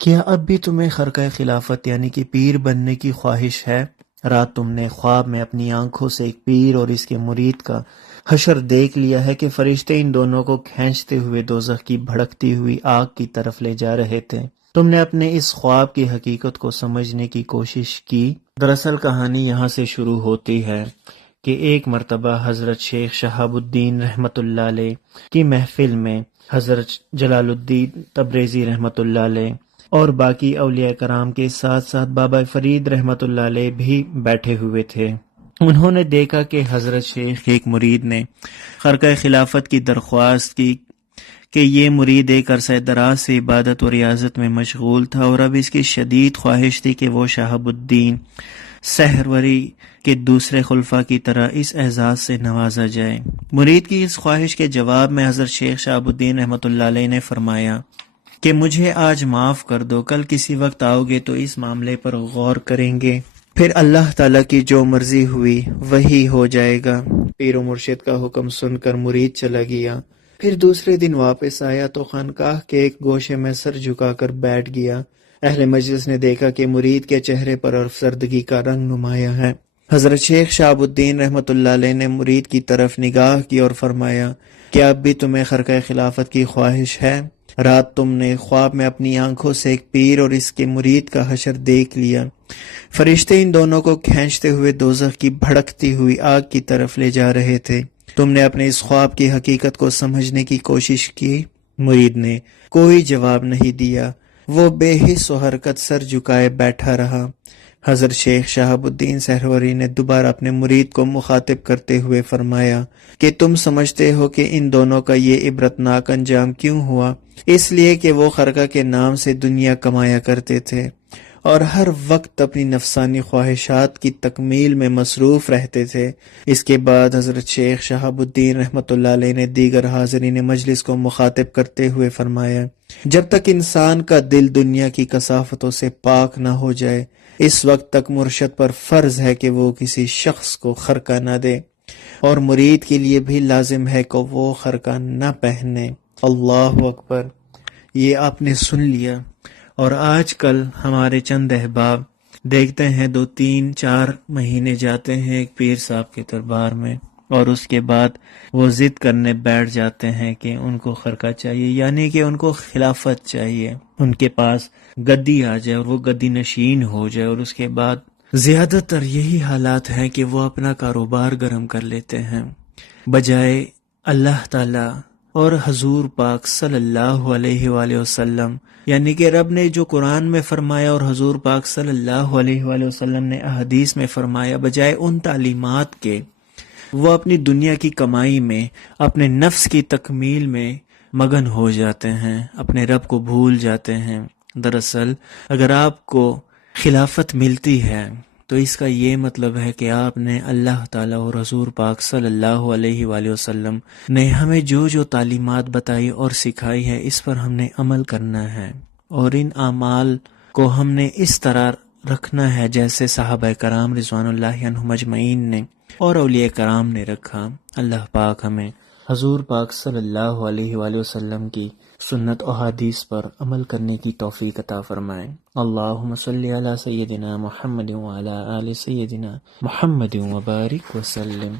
کیا اب بھی تمہیں خرقہ خلافت یعنی کہ پیر بننے کی خواہش ہے؟ رات تم نے خواب میں اپنی آنکھوں سے ایک پیر اور اس کے مرید کا حشر دیکھ لیا ہے کہ فرشتے ان دونوں کو کھینچتے ہوئے دوزخ کی بھڑکتی ہوئی آگ کی طرف لے جا رہے تھے۔ تم نے اپنے اس خواب کی حقیقت کو سمجھنے کی کوشش کی۔ دراصل کہانی یہاں سے شروع ہوتی ہے کہ ایک مرتبہ حضرت شیخ شہاب الدین رحمۃ اللہ علیہ کی محفل میں حضرت جلال الدین تبریزی رحمۃ اللہ علیہ اور باقی اولیاء کرام کے ساتھ ساتھ بابا فرید رحمۃ اللہ علیہ بھی بیٹھے ہوئے تھے۔ انہوں نے دیکھا کہ حضرت شیخ کے ایک مرید نے خرقہ خلافت کی درخواست کی کہ یہ مرید ایک عرصہ دراز سے عبادت و ریاضت میں مشغول تھا اور اب اس کی شدید خواہش تھی کہ وہ شہاب الدین سہروری کے دوسرے خلفاء کی طرح اس اعزاز سے نوازا جائے۔ مرید کی اس خواہش کے جواب میں حضرت شیخ شہاب الدین رحمۃ اللہ علیہ نے فرمایا کہ مجھے آج معاف کر دو، کل کسی وقت آؤ گے تو اس معاملے پر غور کریں گے، پھر اللہ تعالیٰ کی جو مرضی ہوئی وہی ہو جائے گا۔ پیر و مرشد کا حکم سن کر مرید چلا گیا۔ پھر دوسرے دن واپس آیا تو خانقاہ کے ایک گوشے میں سر جھکا کر بیٹھ گیا۔ اہل مجلس نے دیکھا کہ مرید کے چہرے پر افسردگی کا رنگ نمایاں ہے۔ حضرت شیخ شہاب الدین رحمۃ اللہ علیہ نے مرید کی طرف نگاہ کی اور فرمایا کہ اب بھی تمہیں خرقہ خلافت کی خواہش ہے؟ رات تم نے خواب میں اپنی آنکھوں سے ایک پیر اور اس کے مرید کا حشر دیکھ لیا۔ فرشتے ان دونوں کو کھینچتے ہوئے دوزخ کی بھڑکتی ہوئی آگ کی طرف لے جا رہے تھے۔ تم نے اپنے اس خواب کی حقیقت کو سمجھنے کی کوشش کی؟ مرید نے کوئی جواب نہیں دیا، وہ بے حس و حرکت سر جھکائے بیٹھا رہا۔ حضرت شیخ شہاب الدین سہروری نے دوبارہ اپنے مرید کو مخاطب کرتے ہوئے فرمایا کہ تم سمجھتے ہو کہ ان دونوں کا یہ عبرتناک انجام کیوں ہوا؟ اس لیے کہ وہ خرقہ کے نام سے دنیا کمایا کرتے تھے اور ہر وقت اپنی نفسانی خواہشات کی تکمیل میں مصروف رہتے تھے۔ اس کے بعد حضرت شیخ شہاب الدین رحمۃ اللہ علیہ نے دیگر حاضرین مجلس کو مخاطب کرتے ہوئے فرمایا، جب تک انسان کا دل دنیا کی کثافتوں سے پاک نہ ہو جائے، اس وقت تک مرشد پر فرض ہے کہ وہ کسی شخص کو خرقہ نہ دے، اور مرید کے لیے بھی لازم ہے کہ وہ خرقہ نہ پہنے۔ اللہ اکبر! یہ آپ نے سن لیا۔ اور آج کل ہمارے چند احباب دیکھتے ہیں 2-3-4 مہینے جاتے ہیں ایک پیر صاحب کے دربار میں اور اس کے بعد وہ ضد کرنے بیٹھ جاتے ہیں کہ ان کو خرقہ چاہیے، یعنی کہ ان کو خلافت چاہیے، ان کے پاس گدی آ جائے اور وہ گدی نشین ہو جائے، اور اس کے بعد زیادہ تر یہی حالات ہیں کہ وہ اپنا کاروبار گرم کر لیتے ہیں بجائے اللہ تعالی اور حضور پاک صلی اللہ علیہ وآلہ وسلم، یعنی کہ رب نے جو قرآن میں فرمایا اور حضور پاک صلی اللہ علیہ وآلہ وسلم نے احادیث میں فرمایا، بجائے ان تعلیمات کے وہ اپنی دنیا کی کمائی میں، اپنے نفس کی تکمیل میں مگن ہو جاتے ہیں، اپنے رب کو بھول جاتے ہیں۔ دراصل اگر آپ کو خلافت ملتی ہے تو اس کا یہ مطلب ہے کہ آپ نے اللہ تعالیٰ اور حضور پاک صلی اللہ علیہ وآلہ وسلم نے ہمیں جو جو تعلیمات بتائی اور سکھائی ہے اس پر ہم نے عمل کرنا ہے، اور ان اعمال کو ہم نے اس طرح رکھنا ہے جیسے صحابہ کرام رضوان اللہ عنہم اجمعین نے اور اولیاء کرام نے رکھا۔ اللہ پاک ہمیں حضور پاک صلی اللہ علیہ وآلہ وسلم کی سنت و حدیث پر عمل کرنے کی توفیق عطا فرمائیں۔ اللہم صلی علی سیدنا محمد وعلی آل سیدنا محمد وبارک وسلم۔